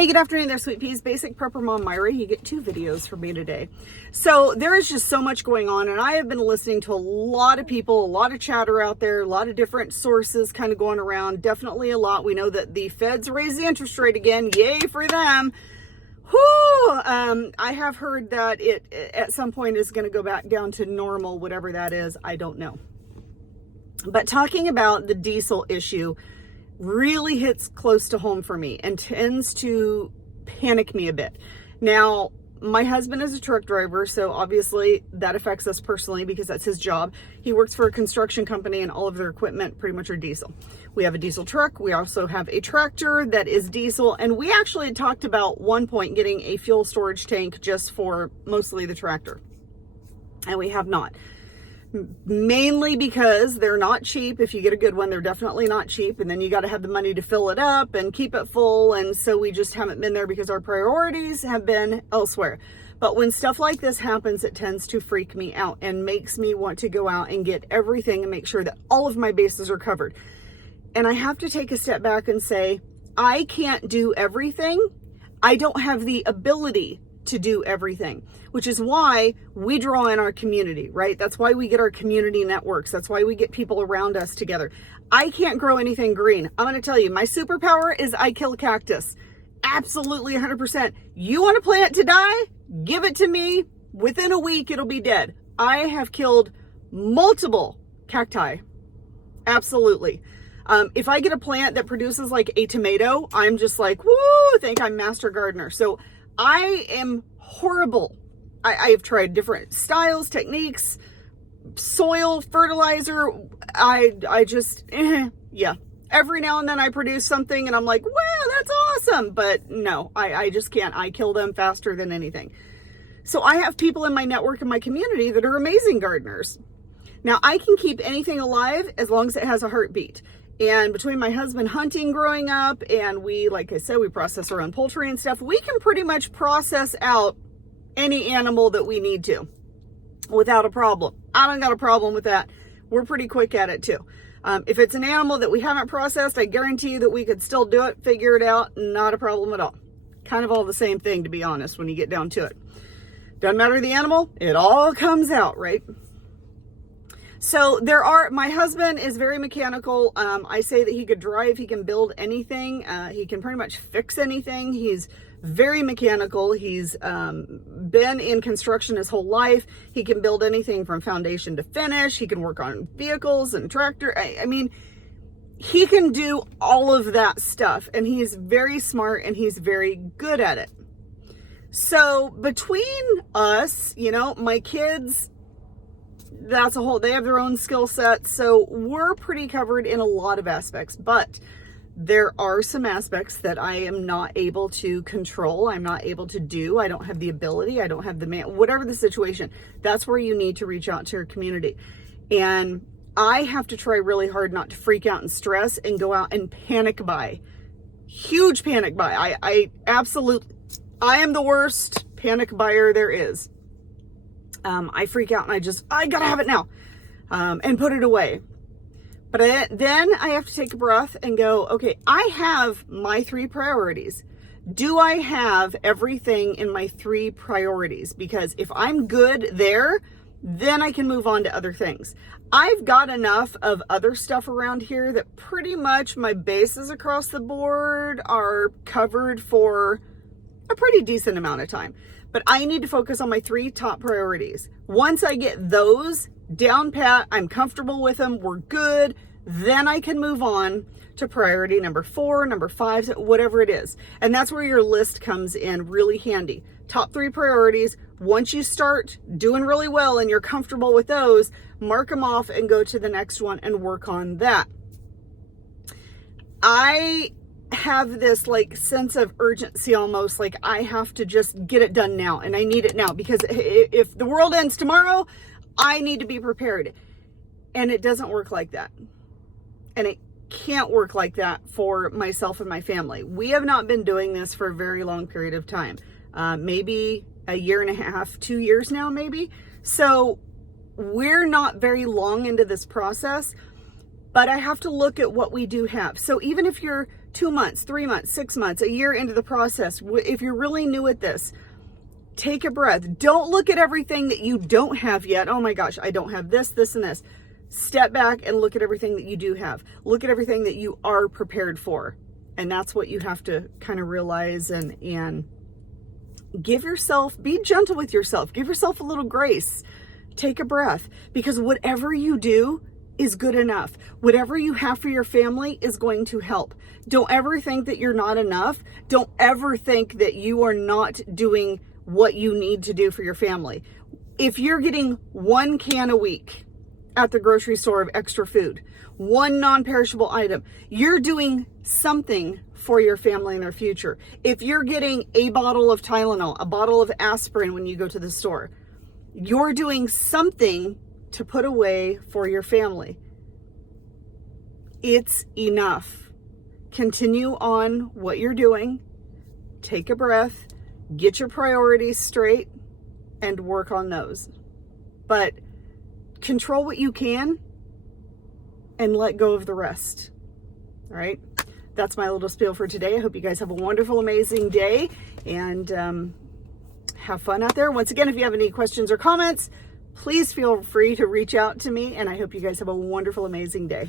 Hey, good afternoon there, Sweet Peas. Basic Prepper Mom Myra. You get 2 videos from me today. So there is just so much going on, and I have been listening to a lot of people, a lot of chatter out there, a lot of different sources kind of going around. Definitely a lot. We know that the feds raised the interest rate again. Yay for them. Whew! I have heard that it at some point is going to go back down to normal, whatever that is. I don't know. But talking about the diesel issue really hits close to home for me and tends to panic me a bit. Now, my husband is a truck driver, so obviously that affects us personally because that's his job. He works for a construction company and all of their equipment pretty much are diesel. We have a diesel truck. We also have a tractor that is diesel, and we actually had talked about one point getting a fuel storage tank just for mostly the tractor, and we have not. Mainly because they're not cheap. If you get a good one, they're definitely not cheap. And then you got to have the money to fill it up and keep it full. And so we just haven't been there because our priorities have been elsewhere. But when stuff like this happens, it tends to freak me out and makes me want to go out and get everything and make sure that all of my bases are covered. And I have to take a step back and say, I can't do everything. I don't have the ability to do everything, which is why we draw in our community, right? That's why we get our community networks. That's why we get people around us together. I can't grow anything green. I'm going to tell you, my superpower is I kill cactus. Absolutely 100%. You want a plant to die? Give it to me. Within a week, it'll be dead. I have killed multiple cacti. Absolutely. If I get a plant that produces like a tomato, I'm just like, woo, think I'm master gardener. So I am horrible. I have tried different styles, techniques, soil, fertilizer. I just, yeah. Every now and then I produce something and I'm like, wow, that's awesome. But no, I just can't. I kill them faster than anything. So I have people in my network and my community that are amazing gardeners. Now I can keep anything alive as long as it has a heartbeat. And between my husband hunting growing up and we, like I said, we process our own poultry and stuff, we can pretty much process out any animal that we need to without a problem. I don't got a problem with that. We're pretty quick at it too. If it's an animal that we haven't processed, I guarantee you that we could still do it, figure it out, not a problem at all. Kind of all the same thing, to be honest, when you get down to it. Doesn't matter the animal, it all comes out, right? So my husband is very mechanical. I say that he could drive, he can build anything. He can pretty much fix anything. He's very mechanical. He's been in construction his whole life. He can build anything from foundation to finish. He can work on vehicles and tractor. I mean, he can do all of that stuff, and he's very smart and he's very good at it. So between us, my kids, they have their own skill set. So we're pretty covered in a lot of aspects, but there are some aspects that I am not able to control. I'm not able to do. I don't have the ability. I don't have the whatever the situation. That's where you need to reach out to your community. And I have to try really hard not to freak out and stress and go out and panic buy. Huge panic buy. I am the worst panic buyer there is. I freak out and I gotta have it now, and put it away. But then I have to take a breath and go, okay, I have my 3 priorities. Do I have everything in my 3 priorities? Because if I'm good there, then I can move on to other things. I've got enough of other stuff around here that pretty much my bases across the board are covered for a pretty decent amount of time. But I need to focus on my 3 top priorities. Once I get those down pat, I'm comfortable with them, we're good, then I can move on to priority number 4, number 5, whatever it is. And that's where your list comes in really handy. Top 3 priorities. Once you start doing really well and you're comfortable with those, mark them off and go to the next one and work on that. I have this sense of urgency, almost like I have to just get it done now, and I need it now because if the world ends tomorrow, I need to be prepared. And it doesn't work like that. And it can't work like that for myself and my family. We have not been doing this for a very long period of time. Maybe a year and a half, 2 years now, maybe. So we're not very long into this process, but I have to look at what we do have. So even if you're 2 months, 3 months, 6 months, a year into the process, if you're really new at this, take a breath. Don't look at everything that you don't have yet. Oh my gosh, I don't have this, this, and this. Step back and look at everything that you do have. Look at everything that you are prepared for. And that's what you have to kind of realize, and give yourself, be gentle with yourself. Give yourself a little grace. Take a breath, because whatever you do is good enough. Whatever you have for your family is going to help. Don't ever think that you're not enough. Don't ever think that you are not doing what you need to do for your family. If you're getting 1 can a week at the grocery store of extra food, 1 non-perishable item, you're doing something for your family in their future. If you're getting a bottle of Tylenol, a bottle of aspirin when you go to the store, you're doing something to put away for your family. It's enough. Continue on what you're doing. Take a breath, get your priorities straight, and work on those. But control what you can and let go of the rest. All right? That's my little spiel for today. I hope you guys have a wonderful, amazing day, and have fun out there. Once again, if you have any questions or comments, please feel free to reach out to me, and I hope you guys have a wonderful, amazing day.